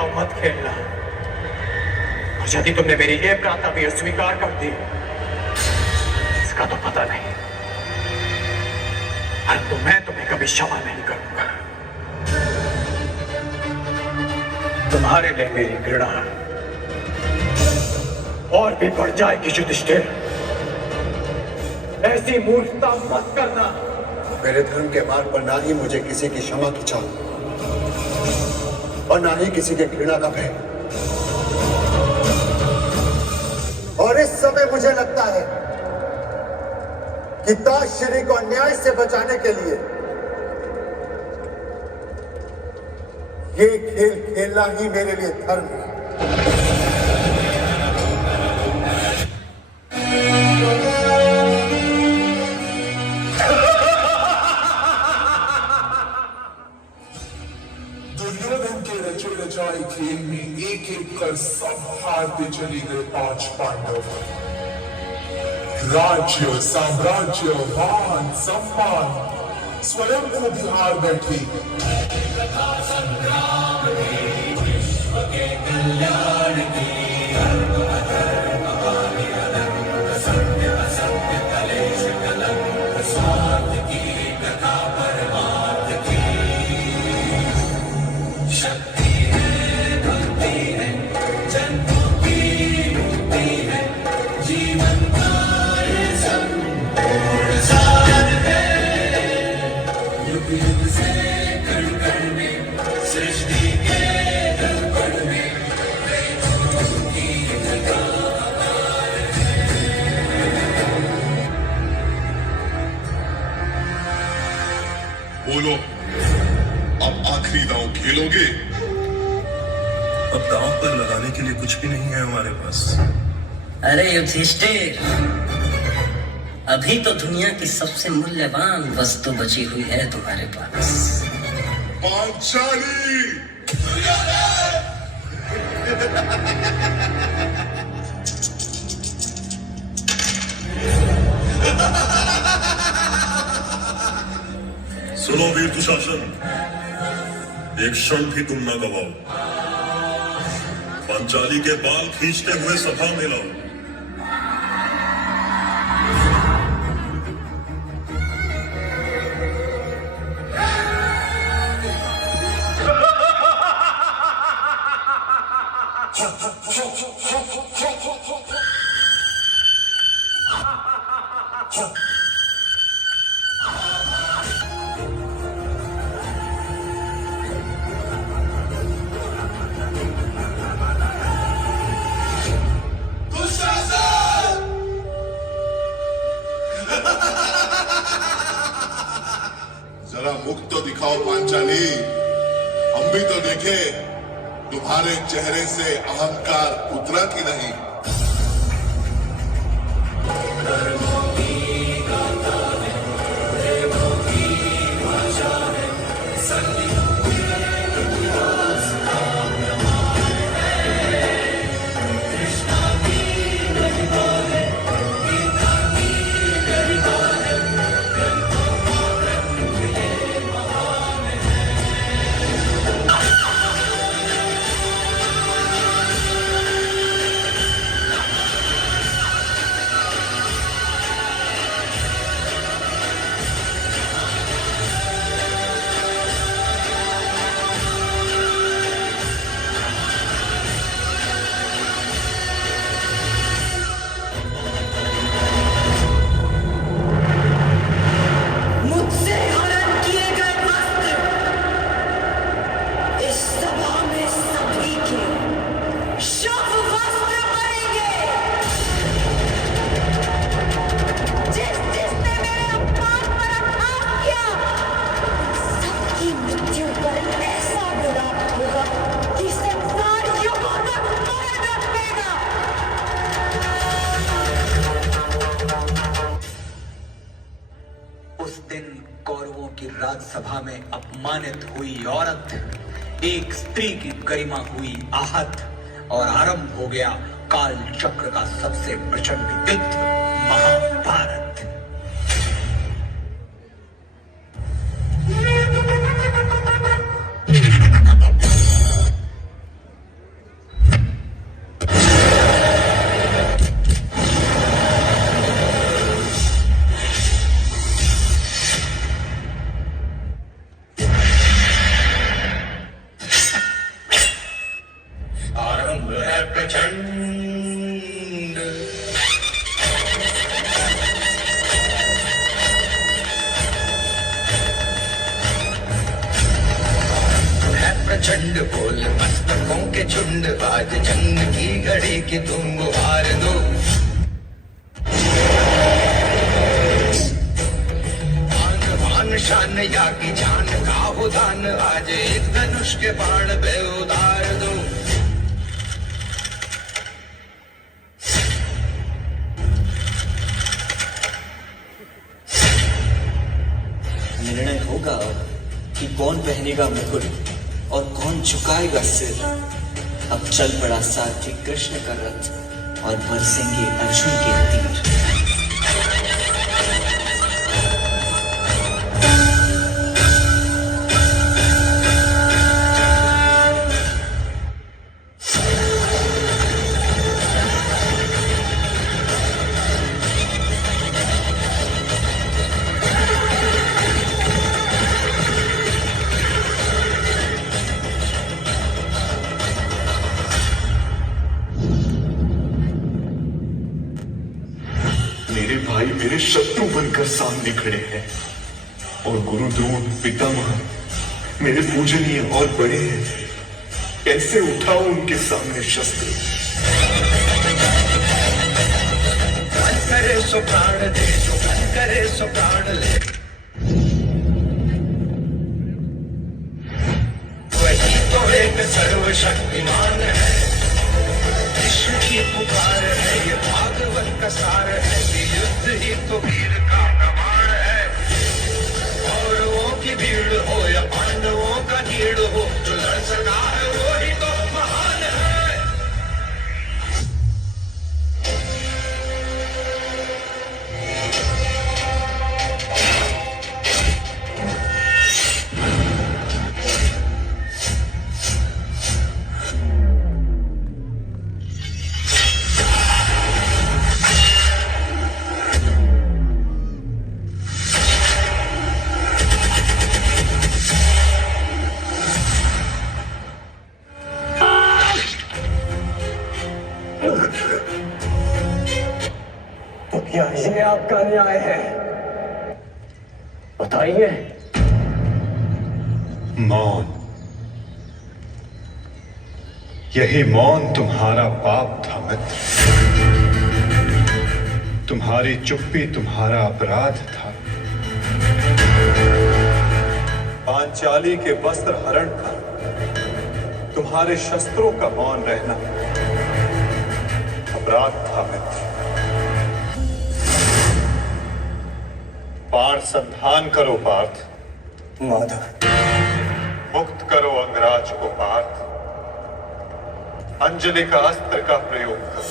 भेदभाव मत खेलना। और यदि तुमने मेरी ये प्रार्थना भी अस्वीकार कर दी, इसका तो पता नहीं, परंतु मैं तुम्हें कभी क्षमा नहीं करूंगा। तुम्हारे लिए मेरी घृणा और भी बढ़ जाएगी युधिष्ठिर। ऐसी मूर्खता मत करना। मेरे धर्म के मार्ग पर ना ही मुझे किसी की क्षमा की चाह और ना ही किसी के घृणा का भय। और इस समय मुझे लगता है कि दासश्री को अन्याय से बचाने के लिए ये खेल खेलना ही मेरे लिए धर्म है। खेल में एक एक कर सब हारते चले गए 5 पांडव। राज्य, साम्राज्य, मान, सम्मान स्वयं को भी हार बैठे। संग्राम में विश्व के कल्याण की धर्म अधर्म हानि अनंत, सत्य असत्य कलेश कलंक, स्वार्थ की कथा परमार्थ की शक्ति बोलो, अब आखिरी दांव खेलोगे? अब दांव पर लगाने के लिए कुछ भी नहीं है हमारे पास। अरे युधिष्ठिर, अभी तो दुनिया की सबसे मूल्यवान वस्तु बची हुई है तुम्हारे पास। पांचाली! सुनो वीर दुशासन, एक क्षण भी तुम ना गवाओ। पांचाली के बाल खींचते हुए सभा में लाओ। जरा मुख तो दिखाओ पांचाली, हम भी तो देखे तुम्हारे चेहरे से अहंकार उतरा कि नहीं। राजसभा में अपमानित हुई औरत, एक स्त्री की गरिमा हुई आहत, और आरंभ हो गया काल चक्र का सबसे प्रचंड युद्ध, महाभारत। है प्रचंड। प्रचंड बोल मस्तकों के झुंड, आज जंग की घड़ी की तुम गुहार दो। आन शान या की जान का हो दान, आज एक धनुष के बाण पे उतार दो। निर्णय होगा कि कौन पहनेगा मुकुट और कौन झुकाएगा सिर। अब चल पड़ा सारथी कृष्ण का रथ और बरसेंगे अर्जुन के तीर। मेरे भाई मेरे शत्रु बनकर सामने खड़े हैं और गुरु द्रोण पितामह मेरे पूजनीय और बड़े हैं। कैसे उठाऊं उनके सामने शस्त्र। मन करे सो प्राण दे, जो मन करे सो प्राण ले। वही तो एक सर्वशक्तिमान है, विश्व की पुकार है, ये भागवत का सार है। युद्ध ही तो वीर का प्रमाण है। कौरवों की भीड़ हो या पांडवों का नीड़ हो, जो लड़ सका है वो ही तो महान है। तो क्या ये आपका न्याय है? बताइए। मौन, यही मौन तुम्हारा पाप था मित्र। तुम्हारी चुप्पी तुम्हारा अपराध था। पांचाली के वस्त्र हरण का तुम्हारे शस्त्रों का मौन रहना अपराध था मित्र। बाण संधान करो पार्थ। माधव, मुक्त करो अंगराज को पार्थ। अंजलि का अस्त्र का प्रयोग करो।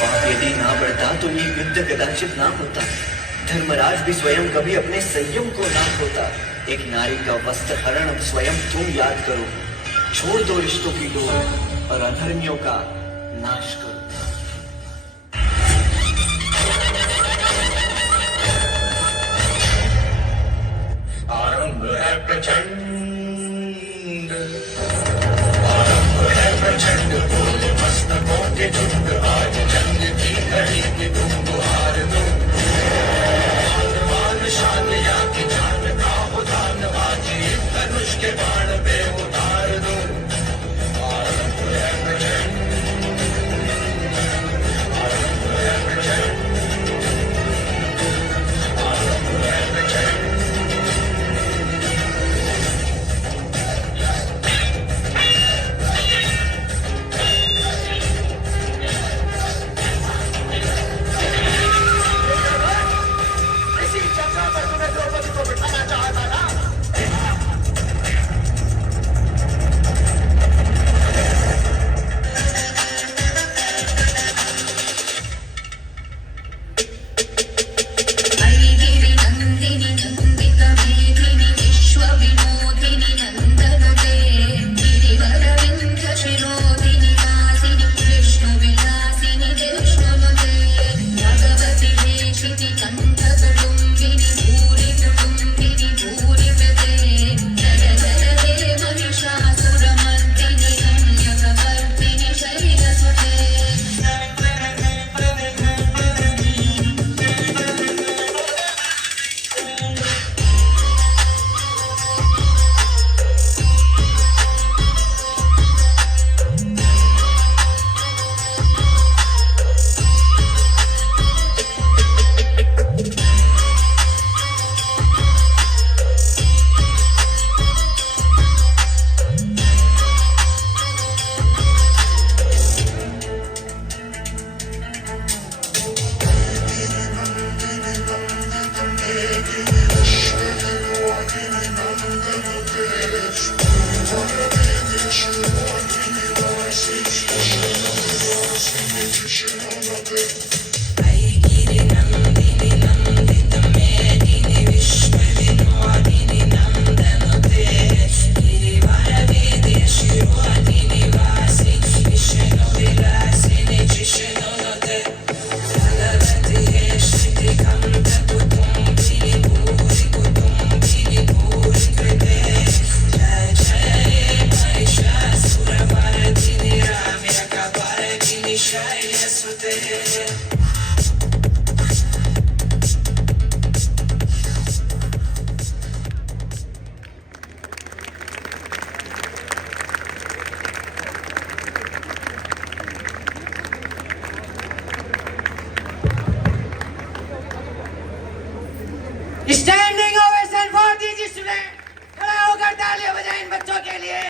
पाप यदि ना बढ़ता तो ये युद्ध कदाचित ना होता। धर्मराज भी स्वयं कभी अपने संयम को ना खोता। एक नारी का वस्त्र हरण अब स्वयं तुम याद करो। छोड़ दो रिश्तों की डोर और अधर्मियों का नाश करो। आरंभ है प्रचंड, आरंभ है प्रचंड बोल मस्तकों के झुंड, आज जंग की घड़ी की तुम गुहार दो। मान शान या की जान का हो दान, आज एक धनुष के बाण पे उतार दो। आरंभ है प्रचंड, Standing